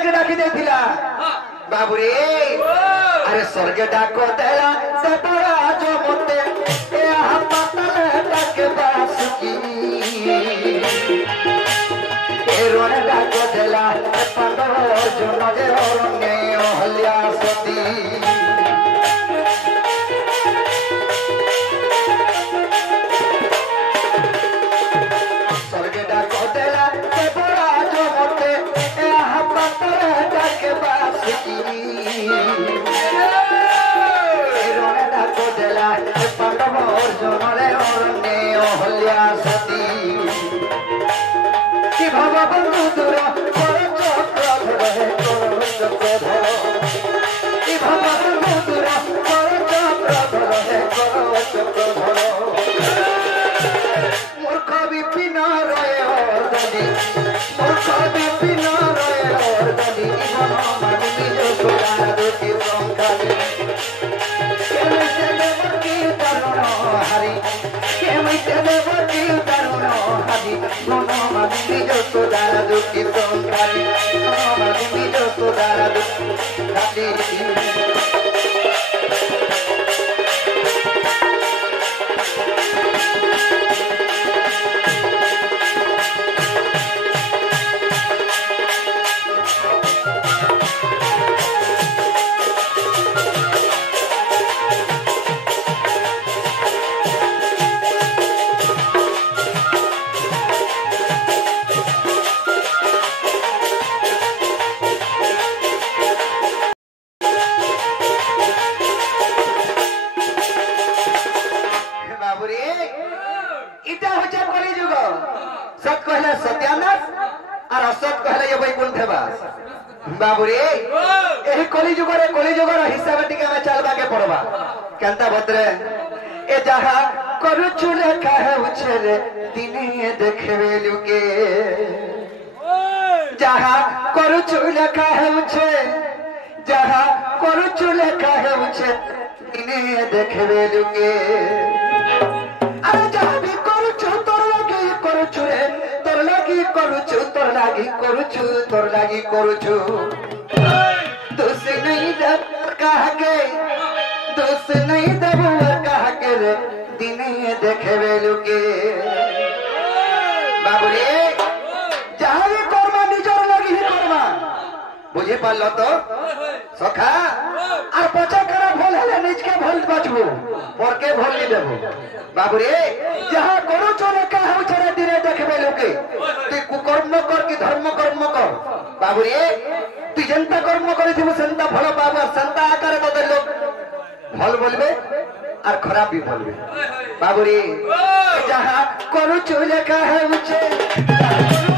स्वर्ग डाकी देथिला बाबू रे अरे स्वर्ग डाको देला से बड़ा जो मोते ए पाताल डाके बासुकी ए रोण डाको देला पांडव अर्जुन जे अरण्य अहल्या सती स्वर्ग डाको देला से बड़ा जो मोते ए पाताल डाके बासुकी पांडव अर्जुन अरण्य अहल्या सती कि भगबंधु दूर कर चक्रधर चक्रधर कि भगबंधु दूर कर चक्रधर चक्रधर मूर्ख विपिन रय अर्दनी मूर्ख विपिन रय अर्दनी मन मानि निज सोना दुखी संखाली Sodara duki tongkali, mami sodara duki. बाबूरे एही कलिजुगर हिसाब टिके में चलबा के पड़बा केनता भद्रे ए जहा करूछु लेखा है उछरे दिने देखबे लुके जहा करूछु लेखा है उछे जहा करूछु लेखा है उछे दिने देखबे लुके अरे जहा भी करूछु तोर लागी करूछु रे तोर लागी करूछु तोर लागी करूछु दोष नहीं दब कहा के दोष नहीं दब कहा के रे दिने देखबे लुके बाबूरे जहाँ भी कर्मा निजर लगी ही कर्मा बुझे पारल तो सखा और पचा करा भल है निज के भल बचबो पर के भल नहीं देबो बाबूरे जहाँ करू चले कहा उछरे दिने देखबे लुके तू कुकर्म कर कि धर्म कर्म कर बाबूरे तू जनता कर्म करिथिबु संता भल पाबा संता आकार बदल लोग भल बोलबे और खराब भी बोलबे बाबूरे जहाँ करू चले कहा उछे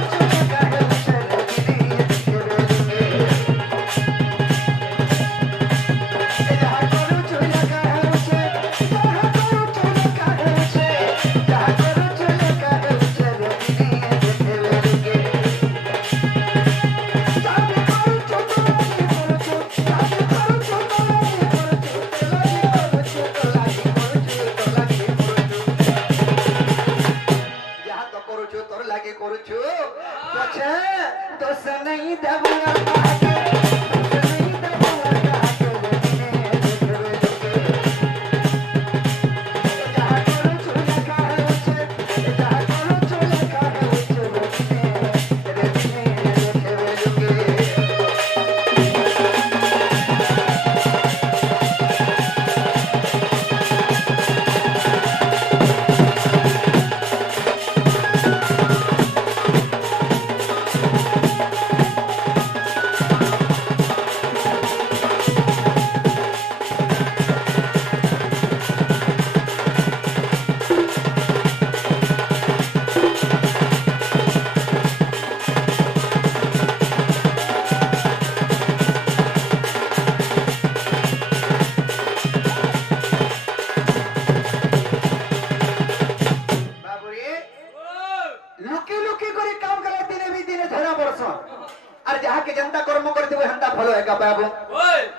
बाबू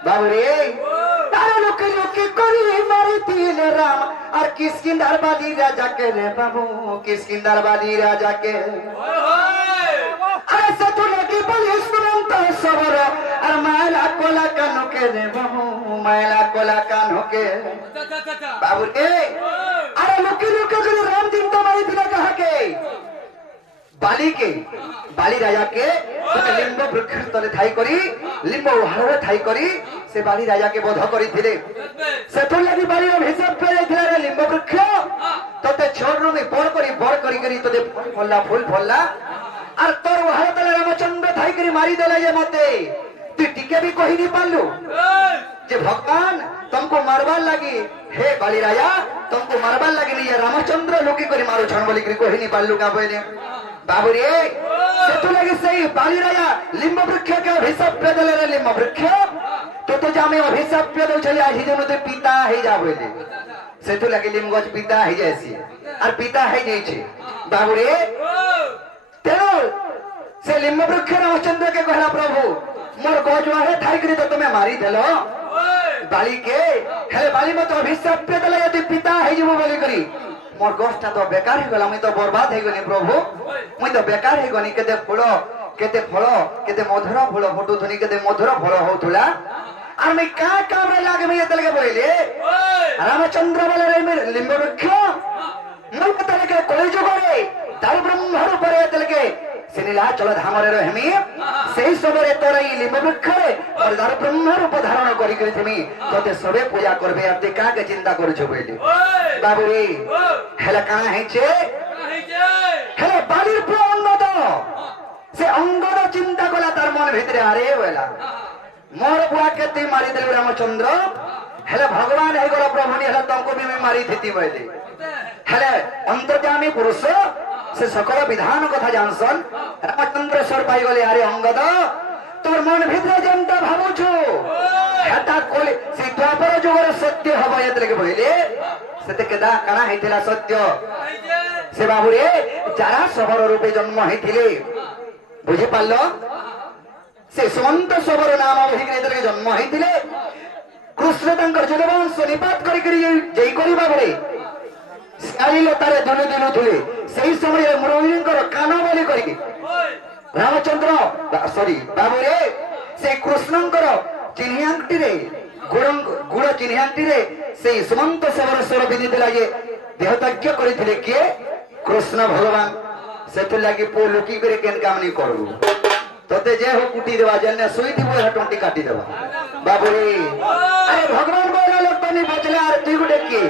बाबू रे तारा लुके लुके करी मारी दिल राम और किसकिंदर बाली राजा के रे बाबू किसकिंदर बाली राजा के अरे सतु लगी बलि सुनंत सबर रे बाबू मैला कोला कान होके बाबू रे अरे लुकी लुके जो राम दिन तो मारी थी कहा के बाली राजा के लिंब वृक्ष तले Thai curry limb उहारे Thai curry से बाली राजा के बोध करी थिले सेठो लगी बाली रो हिसाब पे थिला रे लिंब वृक्ष तते छोड़ में बड़ करी करी तते फूल फल्ला और तोर उहारे तले रामचंद्र थाई करी मारी देले जे मते तू टिके भी कहि नहीं पालू जे भगवान तुमको मारबार लगी हे बाली राजा तुमको मारबार लगी नहीं रामचंद्र लोकी करी मारो छन बोली करी कहि नहीं पालू का बोले बाबू रे सेतु लगी सही बाली राजा लिंब वृक्ष के अभिशाप पे देले रे लिंब वृक्ष तो जामे अभिशाप पे दो छले आही जनो ते पिता हे जा बोले सेतु लगी लिंब गछ पिता हे जैसी और पिता हे जई छे बाबू रे तेरो से लिंब वृक्ष रामचंद्र के कहला प्रभु मोर गछ वाहे ठाई करी तो तुम्हें मारी देलो बाली के हेले बाली मत अभिशाप पे देले यदि पिता हे जबो बोली करी मोर गोष्ठा तो बेकार हे गला मैं तो बर्बाद हे गनी प्रभु मैं तो बेकार हे गनी केते फल केते मधुर फल फोटो धनी केते मधुर फल होतुला और मैं का काम रे लागे मैं तलके बोले रामचंद्र बोले रे मैं लिंब वृक्ष मैं तलके कोई जो करे दार ब्रह्म ऊपर तलके सिनीला चल धामरे रहमी सही सबरे तोरई लिंब वृक्ष और दार ब्रह्म रूप धारण करी करी थमी तोते सबे पूजा करबे अब का के चिंता करू छ बोले बाबू रे हेला काना है छे हेला बालिर पुर अंगद से अंगद चिंता कला तार मन भितरे आरे बोला मोर बुआ केते मारी देलु रामचंद्र हेला भगवान हे गला प्रभु ने हेला तुमको भी मैं मारी थीती बोले हेला अंतर्यामी पुरुष से सकल विधान कथा जानसन रामचंद्र सर पाई गले अरे अंगद तोर मन भितरे जेंता भाबु छु हेता कोले से द्वापर जुगर सत्य हबो एतले के बोले सेते केदा काना हेतिला सत्य से बाबू रे जारा सबर रूपे जन्म हेतिले बुझि पालो से सुमंत सबर नाम अभिग्रे एतले जन्म हेतिले कृष्ण तंकर जलवंश निपात करी करी जई करी बाबू रे साइलो तारे धनु धनु थुले सही समय मुरलींकर काना बोली करी रामचंद्र सॉरी बाबू रे से कृष्णंकर चिन्हांटी रे गुड़ चिन्हांटी रे से सुमंत सबरेश्वर विधि दिला ये देहत्याग करिथिले के कृष्ण भगवान सेतु लागि पो लुकी करे केन काम नहीं करू तते जे हो कुटी देवा जन्ने सुई दिबो हे टोंटी काटी देवा बाबू रे अरे भगवान बोला लोग तनी बचला अरे तू गुडे के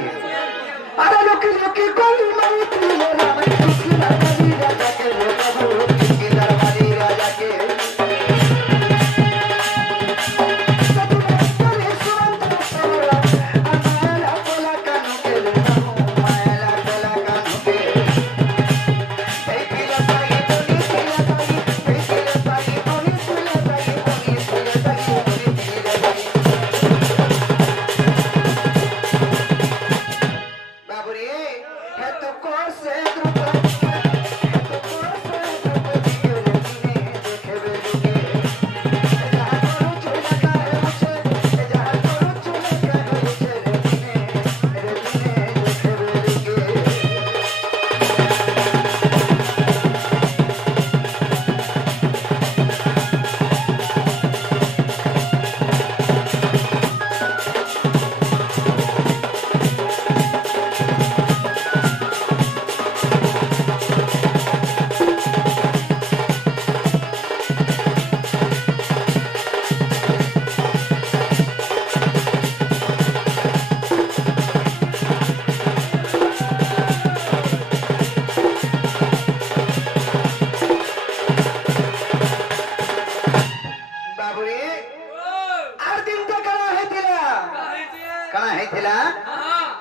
अरे लुकी कोली मारी तू राम कृष्ण राजा के बाबू की दरबारी राजा के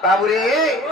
बाबू रे